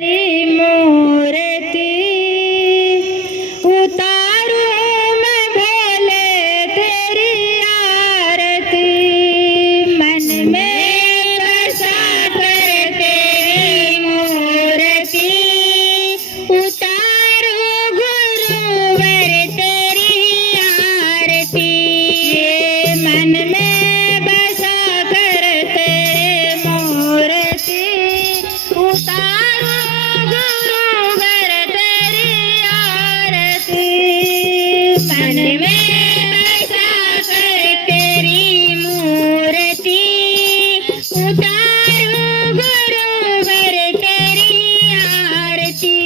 तेरी मूर्ति उतारूं मैं भोले तेरी आरती, मन में बसा कर तेरी मूर्ति उतारूं गुरुवर तेरी आरती, मन में बसा कर तेरी मूर्ति उतारूं मन में बसा कर तेरी मूर्ति उतारूं गुरुवर तेरी आरती,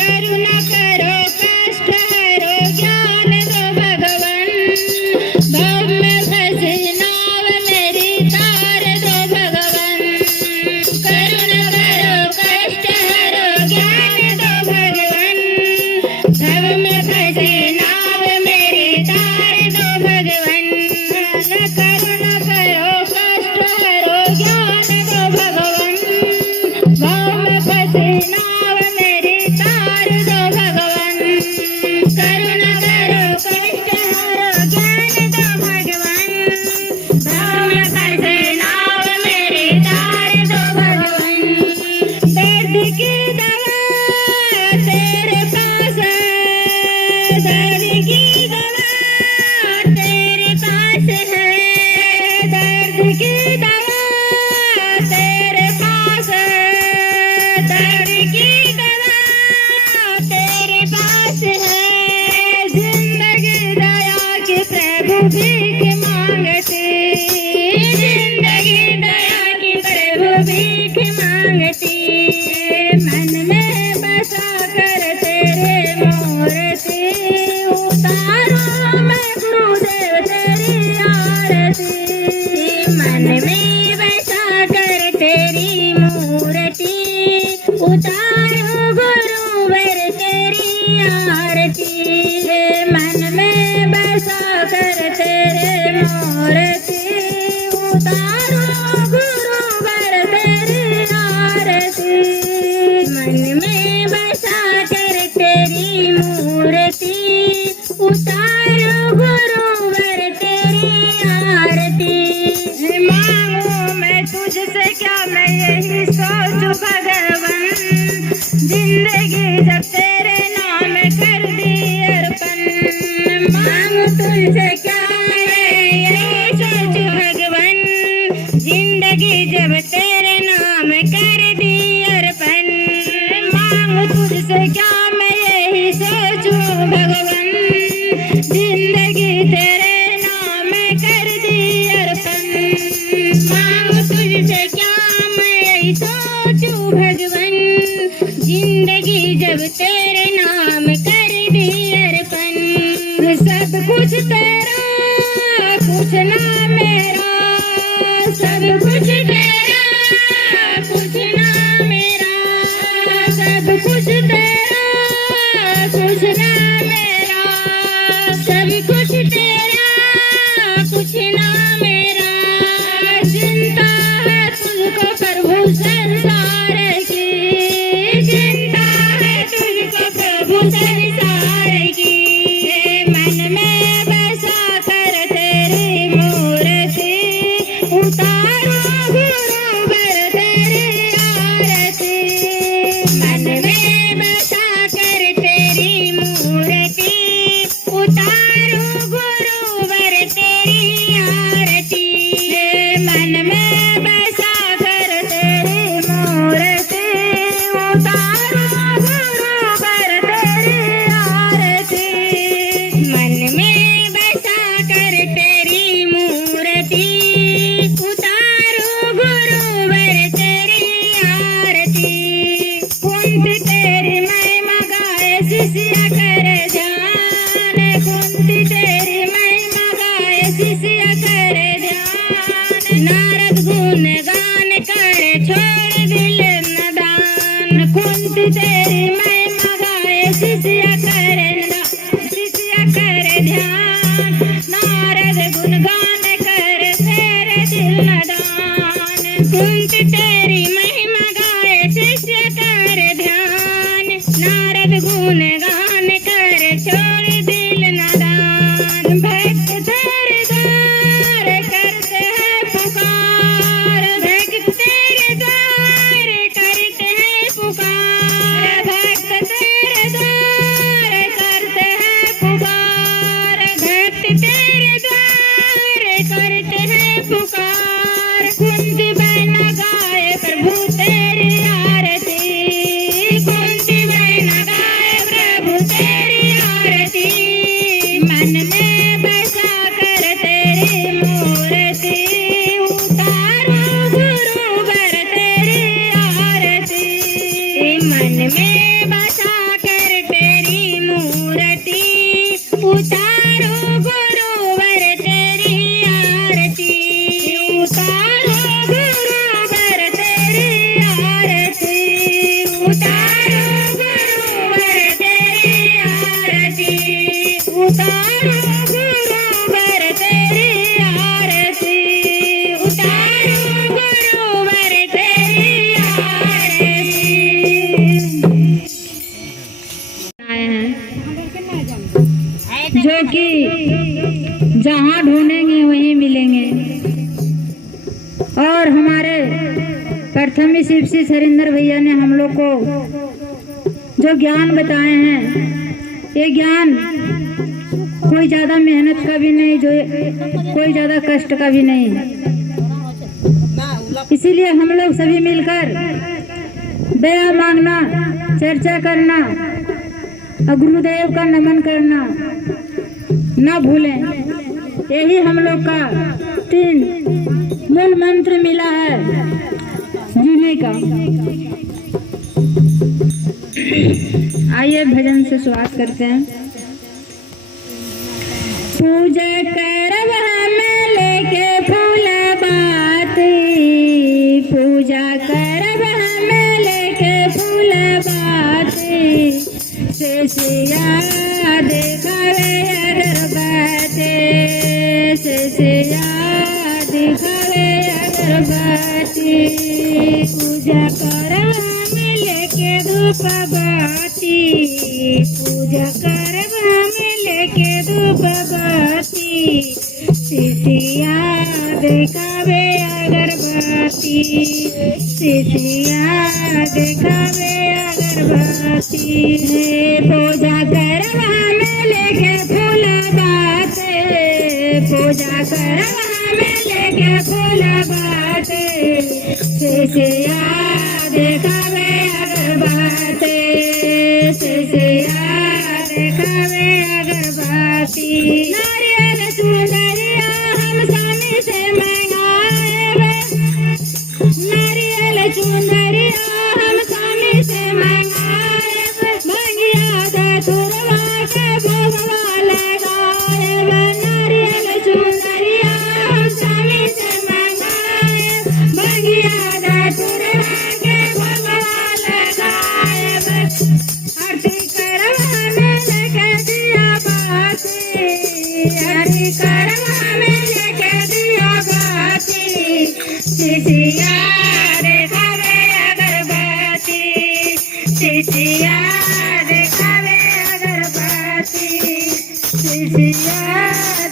करुणा करो कष्ट हरो ज्ञान दो भगवन, भव में फंसी नाव मेरी तार दो भगवन, करुणा करो कष्ट हरो ज्ञान दो भगवन, भव में फंसी भीख मांगते, जिंदगी दया की प्रभु भीख मांगती, मन में बसा कर तेरे मूर्ति उतारूं मैं गुरुदेव तेरी आरती, मन में बसा कर तेरी मूर्ति उतारूं गुरुवर तेरी आरती, मन में बसा कर तेरे मूर्ति उतारूं गुरुवर तेरी आरती, मन में बसा कर तेरी मूर्ति उतारूं गुरुवर तेरी आरती, मांगू मैं तुझसे क्या मैं यही सोचूं भगवन, जिंदगी जब तेरे नाम कर दी अर्पण, मांगू तुझसे क्या जब तेरे नाम कर दी अर्पण, मांग तुझसे क्या मैं यही सोचूं भगवन, जिंदगी तेरे नाम कर दी अर्पण, मांग तुझसे क्या मैं यही सोचूं भगवन, जिंदगी जब तेरे नाम कर दी अर्पण, सब कुछ तेरा कुछ ना मेरा, सब कुछ तेरा कुछ ना मेरा, सब कुछ तेरा कुछ ना मेरा, सब कुछ तेरा कुछ ना मेरा, चिंता है तुझको प्रभु संसार की, चिंता है तुझको प्रभु संसार की, मन में बसा कर तेरी मूर्ति उतारूं गुरुवर तेरी आरती, मन में बसा कर तेरी मूर्ति उतारूं गुरुवर तेरी आरती, मन में बसा कर तेरी मूर्ति उतारूं गुरुवर तेरी आरती, मन में बसा कर तेरी मूर्ति उतारूं गुरुवर तेरी आरती, कुंती तेरी महिमा गाए शिष्य करे ध्यान, कुंती तेरी महिमा गाए शिष्य करे ध्यान, नारद गुण गान करे छोड़ दिल नदान, कुंती तेरी महिमा गाए शिष्य करे ध्यान, नारद गुण गान करे तेरे दिल नदान, कुंती तेरी महिमा गाए शिष्य मन में बसा कर तेरी मूर्ति उतारो गुरुवर तेरी आरती उतारो गुरुवर तेरी आरती उतारो गुरुवर तेरी आरती उतारो गुरुवर तेरी आरती उतारो गुरुवर तेरी आरती आए हैं जो कि जहाँ ढूंढेंगे वहीं मिलेंगे। और हमारे प्रथम शिव श्री सरिंदर भैया ने हम लोग को जो ज्ञान बताए हैं, ये ज्ञान कोई ज़्यादा मेहनत का भी नहीं, जो कोई ज़्यादा कष्ट का भी नहीं। इसीलिए हम लोग सभी मिलकर दया मांगना, चर्चा करना और गुरुदेव का नमन करना ना भूलें। यही हम लोग का 3 मूल मंत्र मिला है जीने का। आइए भजन से शुरुआत करते हैं। पूजा करब हम लेके फूल बाती पूजा करब हम लेके फूल बाती शेषिया दिखावे अगरबत्ती शेषिया दिखावे अगरबत्ती पूजा करब हम लेके धूप बाती पूजा करब हम लेके धूप बाती शेषिया दिखावे अगरबत्ती शेषिया दिखावे अगरबत्ती पूजा करब हम लेके फूल बाते पूजा करब हम लेके फूल बाते शेषिया दिखावे अगरबत्ती शेषिया दिखावे अगरबत्ती नारियल चुनरिया हम स्वामी से मंगाए नारियल चुनरिया हम स्वामी से मंगाए मंगिया धतुरवा के भोगवा लगाए नारियल चुनरिया हम स्वामी से मंगाए मंगिया धतुरवा के भोगवा लगाए आरती करब हम लेके दिया बाती आरती करब हम लेके दिया बाती शेषिया दिखावे अगरबत्ती शेषिया दिखावे अगरबत्ती शेषिया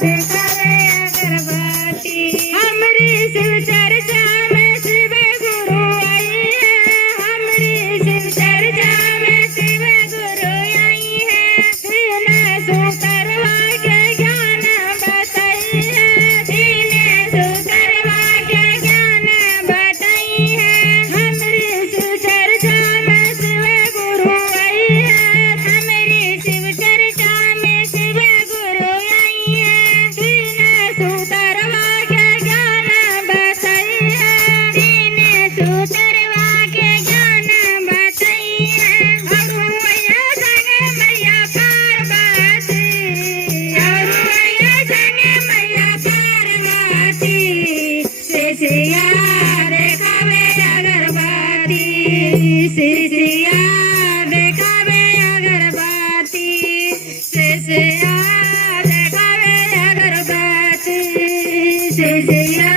दिखावे अगरबत्ती हमरी शिव चर्चा में शिव गुरु आई है हमरी शिव चर्चा में शिव गुरु आई है दीन सुकरवा के ज्ञान बताई है दीन सुकरवा के ज्ञान बताई है हमरी शिव चर्चा में शिव गुरु आई है हमरी शिव चर्चा में शिव गुरु आई है दीन सुकरवा के ज्ञान बताई है दीन सुकरवा के ज्ञान बताई है अरुया संग मैया पार्वती अरुया संग मैया पार्वती शेषिया दिखावे अगरबत्ती शेषिया दिखावे अगरबत्ती शेषिया दिखावे अगरबत्ती शेषिया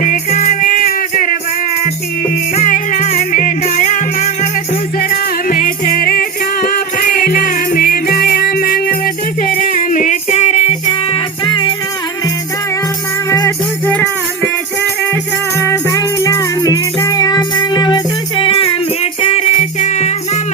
दिखावे अगरबत्ती पहला में दया मांगब दूसरा में चर्चा पहला में दया मांगब दूसरा में चर्चा पहला में दया मांगब दूसरा में चर्चा पहला में दया मांगब दूसरा में चर्चा नमः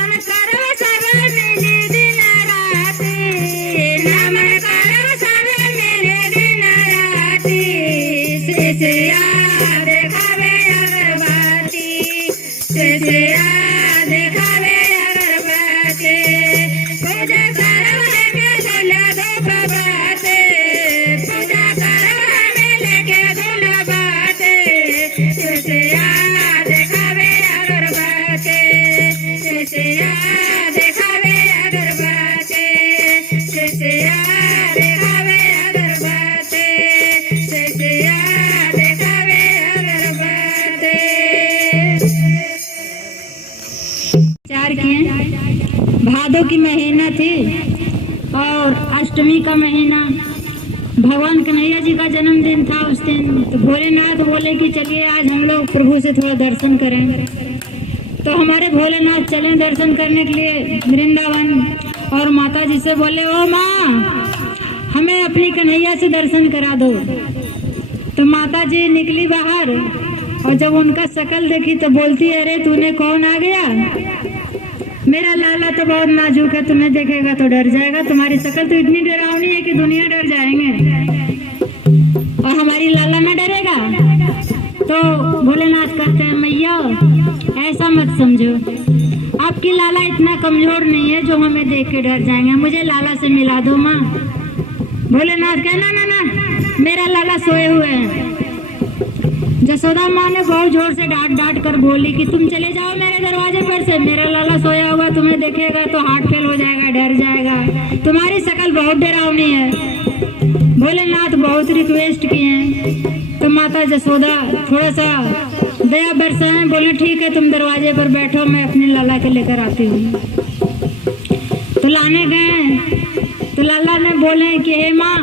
शेषया देखावे अगरबत्ती, शेषया देखावे अगरबत्ती, शेषया देखावे अगरबत्ती। चार किए। भादों की महीना थी और अष्टमी का महीना, भगवान कन्हैया जी का जन्मदिन था उस दिन। तो भोलेनाथ बोले कि चलिए आज हम लोग प्रभु से थोड़ा दर्शन करें। तो हमारे भोलेनाथ चले दर्शन करने के लिए वृंदावन, और माता जी से बोले, ओ माँ हमें अपनी कन्हैया से दर्शन करा दो। तो माता जी निकली बाहर, और जब उनका शकल देखी तो बोलती, अरे तूने कौन आ गया? मेरा लाला तो बहुत नाजुक है, तुम्हें देखेगा तो डर जाएगा, तुम्हारी शक्ल तो इतनी डरावनी है कि दुनिया डर जाएंगे, और हमारी लाला ना डरेगा। तो भोलेनाथ कहते हैं, मैया ऐसा मत समझो, आपकी लाला इतना कमजोर नहीं है जो हमें देख के डर जाएंगे, मुझे लाला से मिला दो माँ। भोलेनाथ कहे, ना ना ना, मेरा लाला सोए हुए हैं। जसोदा माँ ने बहुत जोर से डांट डांट कर बोली कि तुम चले जाओ मेरे दरवाजे पर से, मेरा लाला सोया हुआ, तुम्हें देखेगा तो हार्ट फेल हो जाएगा, डर जाएगा, तुम्हारी शक्ल बहुत डरावनी है। भोलेनाथ बहुत रिक्वेस्ट किए हैं, तो माता जसोदा थोड़ा सा दया बरसाएं, बोले ठीक है तुम दरवाजे पर बैठो, मैं अपने लाला के लेकर आती हूँ। तो लाने गए तो लाला ने बोले कि हे माँ,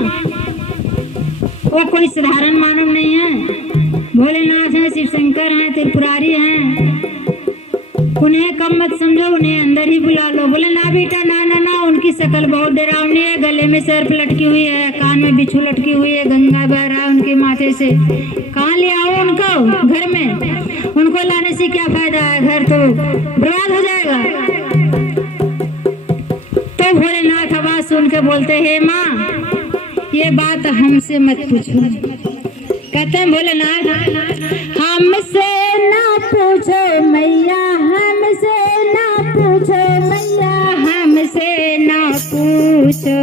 वो कोई साधारण मानव नहीं है, भोलेनाथ हैं, शिव शंकर हैं, त्रिपुरारी हैं, उन्हें कम मत समझो, उन्हें अंदर ही बुला लो। बोले ना बेटा, ना ना ना, उनकी शक्ल बहुत डरावनी है, गले में सर्प लटकी हुई है, कान में बिच्छू लटकी हुई है, गंगा बह रहा है उनके माथे से, कहाँ ले आओ उनको घर में, उनको लाने से क्या फायदा है, घर तो बर्बाद हो जाएगा। तो भोलेनाथ आवाज सुन के बोलते, हे माँ ये बात हमसे मत पूछो। कहते हैं भोलेनाथ, हमसे ना पूछो मैया, हमसे ना पूछो मैया, हमसे ना पूछो,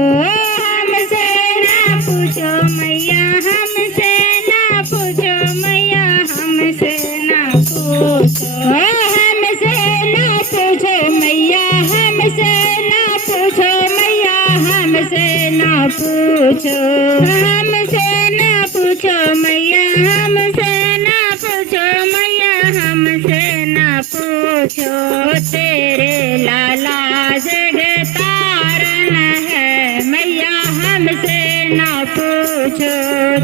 हमसे ना पूछो मैया, हमसे ना पूछो मैया, हमसे ना पूछो, हमसे ना पूछो मैया, हमसे ना पूछो मैया, हमसे ना पूछो, हमसे ना पूछो मैया, हमसे ना पूछो मैया, हमसे ना पूछो, तेरे लाला जग तारन है मैया, हमसे ना पूछो,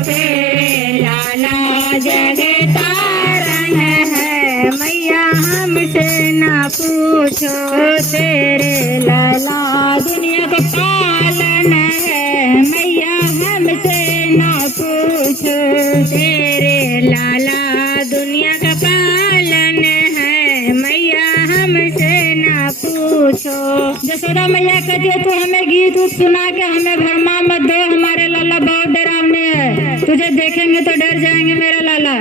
तेरे लाला जग तारन है मैया, हमसे ना पूछो, तेरे लाला दुनिया का पालन है मैया, हमसे ना पूछो, तेरे लाला दुनिया का पालन है मैया, हमसे ना पूछो। जसोदा मैया कहती है, तू हमें गीत उत सुना के हमें भरमा मत दो, हमारे लाला बहुत डरावने है, तुझे देखेंगे तो डर जाएंगे मेरा लाला,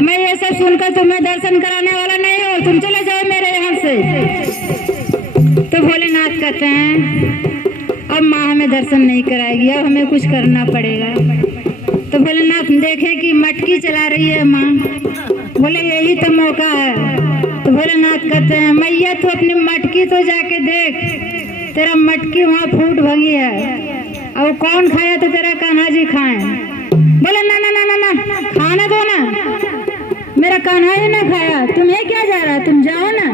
मैं ये सब सुनकर तुम्हें दर्शन कराने वाला नहीं हूँ, तुम चले जाओ मेरे यहाँ से। तो भोलेनाथ कहते हैं, अब माँ हमें दर्शन नहीं कराएगी, अब हमें कुछ करना पड़ेगा। तो भोलेनाथ देखे कि मटकी चला रही है माँ, बोले यही तो मौका है। तो भोलेनाथ कहते हैं, मैया तू अपनी मटकी तो जाके देख, तेरा मटकी वहाँ फूट भंगी है, अब कौन खाया तो तेरा कान्हा जी खाए। बोले ना ना ना ना ना, खाना दो ना, मेरा कान्हा ही ना खाया, तुम्हें क्या जा रहा है, तुम जाओ ना।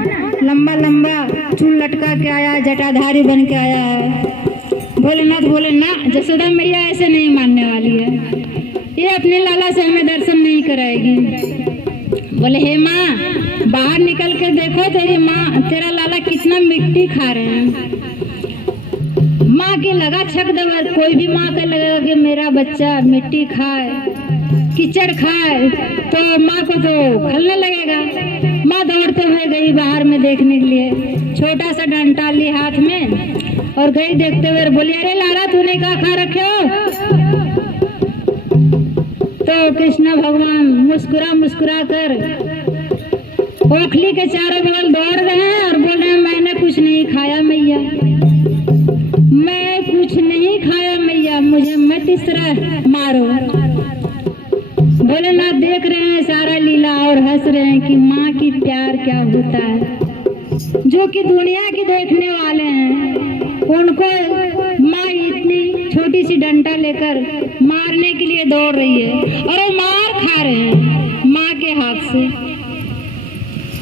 लंबा लंबा चूल लटका के आया, जटाधारी बन के आया है। भोलेनाथ बोले ना, जसोदा मैया ऐसे नहीं मानने वाली है, ये अपने लाला से हमें दर्शन नहीं कराएगी। बोले हे माँ बाहर निकल के देखो, तेरी माँ तेरा लाला कितना मिट्टी खा रहे हैं। माँ की लगा छक दबर, कोई भी माँ का लगा कि मेरा बच्चा मिट्टी खाए, कीचड़ खाए, तो माँ को तो खलने लगेगा। माँ दौड़ते हुए गई बाहर में देखने के लिए, छोटा सा डंडा ली हाथ में और गई, देखते हुए बोली, अरे लाला तूने क्या खा रखे हो। तो कृष्ण भगवान मुस्कुरा मुस्कुरा कर ओखली के चारों बगल दौड़ रहे हैं और बोल रहे हैं, मैंने कुछ नहीं खाया मैया, मैं कुछ नहीं खाया मैया, मुझे मत इस तरह मारो। भोलेनाथ देख रहे हैं सारा लीला और हंस रहे हैं कि माँ की प्यार क्या होता है। जो कि दुनिया की देखने वाले हैं, उनको माँ इतनी छोटी सी डंडा लेकर मारने के लिए दौड़ रही है और वो मार खा रहे हैं माँ के हाथ से।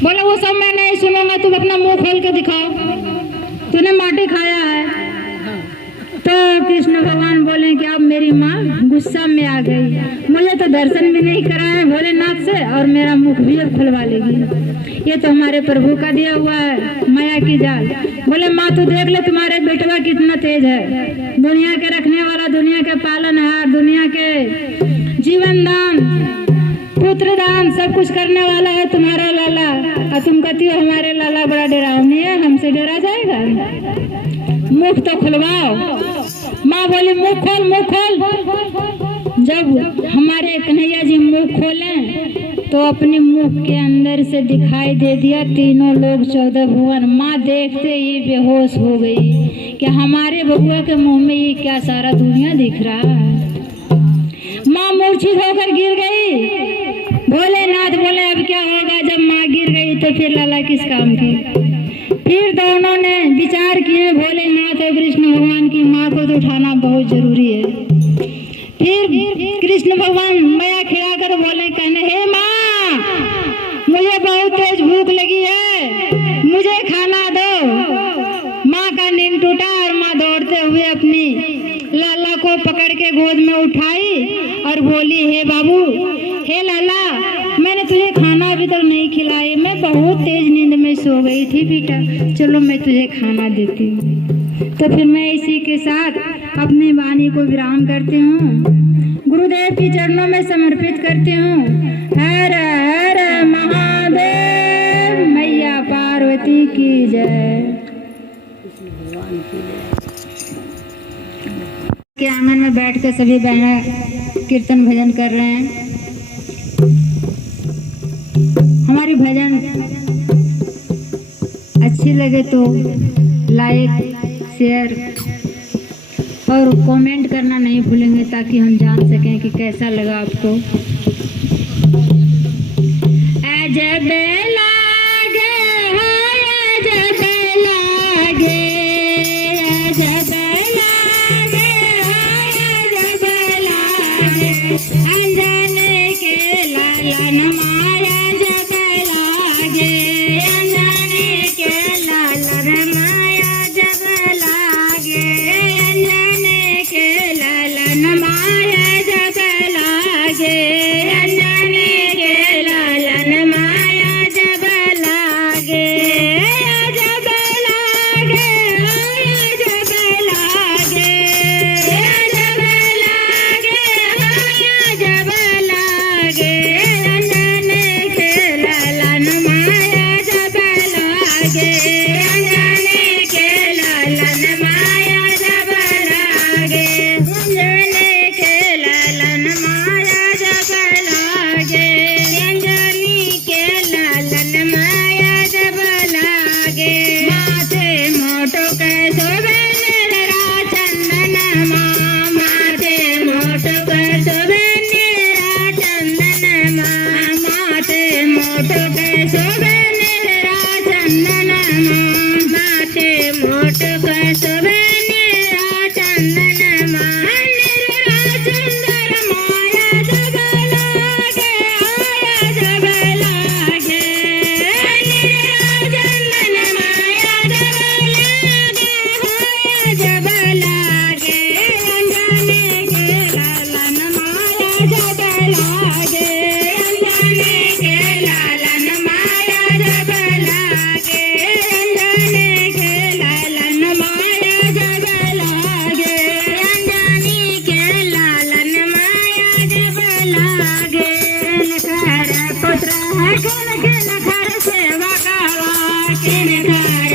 बोला वो सब मैं नहीं सुनूंगा, तुम अपना मुंह खोल के दिखाओ, तूने माटी खाया है। तो कृष्ण भगवान बोले कि अब मेरी माँ गुस्सा में आ गई, मुझे तो दर्शन भी नहीं कराया भोलेनाथ से और मेरा मुख भी अब खुलवा लेगी। ये तो हमारे प्रभु का दिया हुआ है माया की जाल। बोले माँ तू देख ले तुम्हारे बेटवा कितना तेज है, दुनिया के रखने वाला, दुनिया के पालनहार, दुनिया के जीवन दान, पुत्र दान सब कुछ करने वाला है तुम्हारा लाला, और तुम कहती हो हमारे लाला बड़ा डरावनी है, हमसे डरा जाएगा? मुख तो खुलवाओ। माँ बोली मुख खोल, मुख खोल। जब हमारे कन्हैया जी मुख खोलें तो अपने मुख के अंदर से दिखाई दे दिया तीनों लोग 14 भुवन। माँ देखते ही बेहोश हो गई कि हमारे बबुआ के मुंह में ये क्या सारा दुनिया दिख रहा है। माँ मूर्छित होकर गिर गई। भोलेनाथ बोले अब क्या होगा, जब माँ गिर गई तो फिर लाला किस काम की। फिर दोनों ने विचार किए, भोलेनाथ और कृष्ण भगवान की माँ को तो उठाना बहुत जरूरी है। फिर कृष्ण भगवान माया खिला कर बोले, कहने हे माँ मुझे बहुत तेज भूख लगी है, मुझे खाना दो। माँ का नींद टूटा और माँ दौड़ते हुए अपनी लाला को पकड़ के गोद में उठाई और बोली, हे बाबू, हे लाला, मैंने तुझे खाना अभी तक नहीं खिलाया, मैं बहुत तेज नींद में सो गई थी बेटा, चलो मैं तुझे खाना देती हूँ। तो फिर मैं इसी के साथ अपनी वाणी को विराम करती हूँ, गुरुदेव की चरणों में समर्पित करती हूँ। हर हर महादेव, मैया पार्वती की जय। के आंगन में बैठकर सभी बहनें कीर्तन भजन कर रहे हैं। हमारी भजन अच्छी लगे तो लाइक, शेयर और कमेंट करना नहीं भूलेंगे, ताकि हम जान सकें कि कैसा लगा आपको। अजब लागे हो, अजब लागे, अजब लागे हो, अजब लागे, अंजन के लालन माया जब लागे, अंजन के लालन माया जब लागे, अंजन के लालन माया जब लागे, अंजन के लालन माया जब लागे, जब लागे, जब लागे, जब लागे, जब लागे, अंजन के लालन माया जब लागे, अंजन के लालन माया जब लागे, अंजन के लालन माया जब लागे, अंजनी के लालन माया जब लागे, माथे मोटो कैसो बेनेरा चंदन माँ, माथे मोटो कैसो बेनेरा चंदन माँ, माथे मोटो कैसो बेनेरा चंदन माँ, माथे मोटो कैसो बेनेरा चंदन माँ, निरा चंदन माया जब लागे, आया जब लागे, निरा चंदन माया जब लागे, आया जब लागे, अंजनी के लालन माया जब लागे, अंजनी के लालन माया जब लागे, अंजनी के लालन माया जब लागे, अंजनी के लालन माया जब लागे, नखर पुत्र है किन किन घर सेवा कवा, किन घर